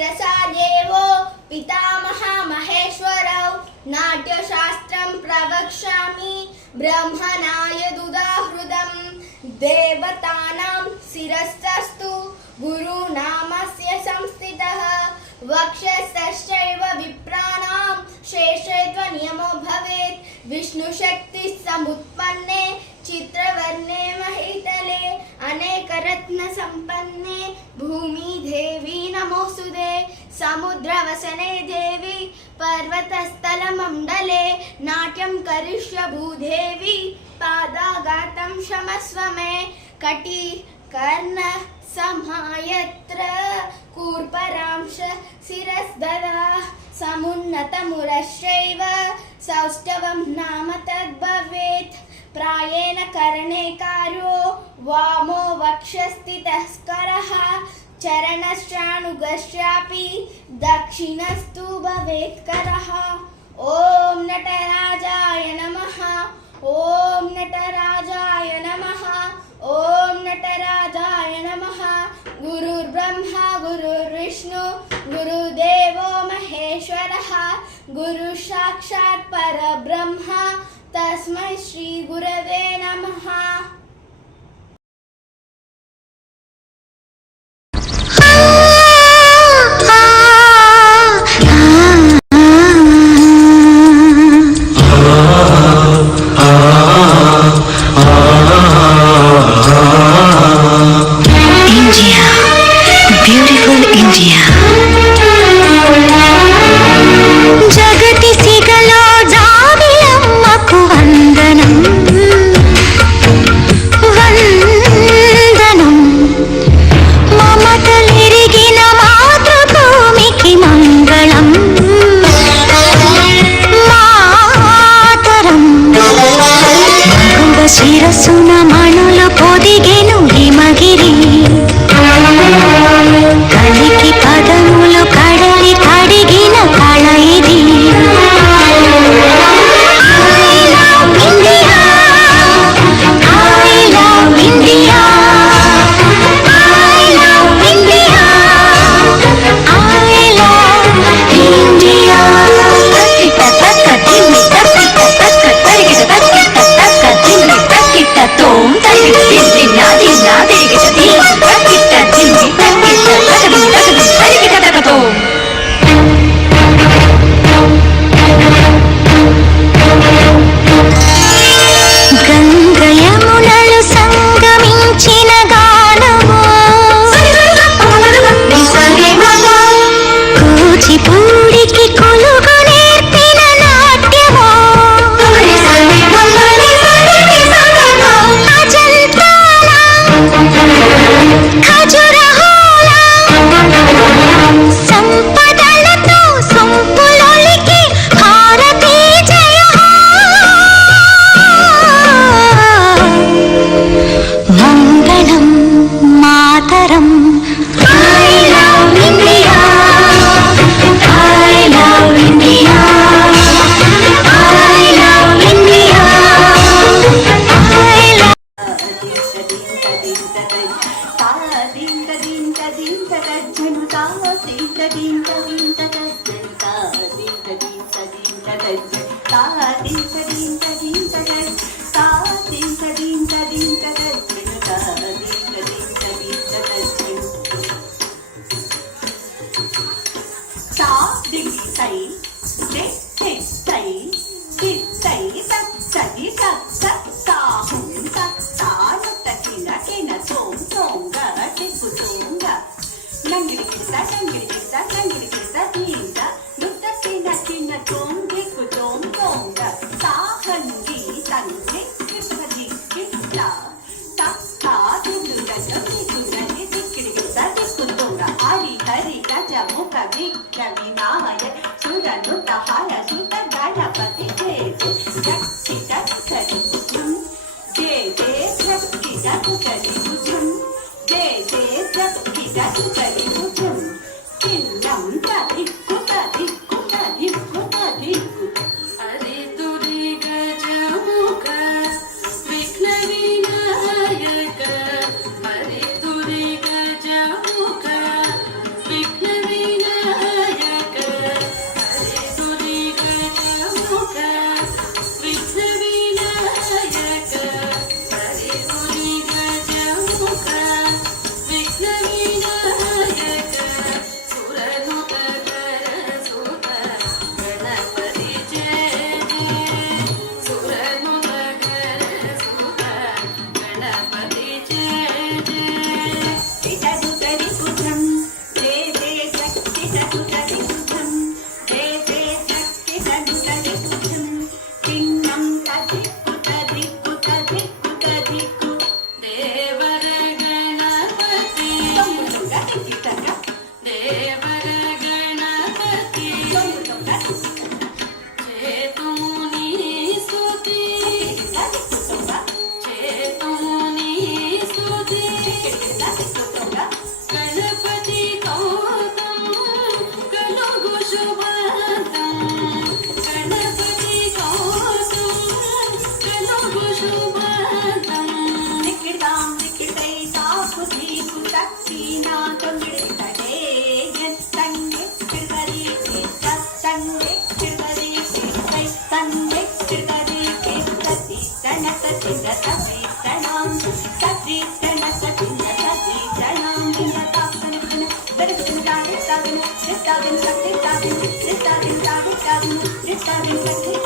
शिरसा देवो पितामहा महेश्वरौ नाट्यशास्त्रं प्रवक्ष्यामि ब्रह्मणाय दुदाहृदं देवतानां शिरस्तस्तु गुरुनामस्य संस्थितः वक्षस्थश्चैव विप्राणां शेषे त्वनियमो भवेत् विष्णुशक्तिः समुत्पन्ने चित्रवर्णे महितले अनेकरत्नसम्पन्ने भूमिदेवी नमोऽस्तुते समुद्रवसने देवी पर्वतस्थलमण्डले नाट्यं करिष्य भूदेवी पादाघातं क्षमस्व मे कटी कर्ण समायत्र कूर्परांश शिरस्ददा समुन्नतमुरश्चैव सौष्ठवं नाम तद्भवेत् प्रायेण कर्णे कारो वामो वक्षस्थितः करः चरणश्चाणुगश्चापि दक्षिणस्तु भवेत् करः ॐ नटराजाय नमः ॐ नटराजाय नमः ॐ नटराजाय नमः गुरुर्ब्रह्मा गुरुर्विष्णु गुरुदेवो महेश्वरः गुरु साक्षात् परब्रह्म तस्मै श्री गुरवे नमः। विघ्न विनायक రిత్తాదిం తక్కి తాదిం రిత్తాదిం తాది తాదిం రిత్తాదిం తక్కి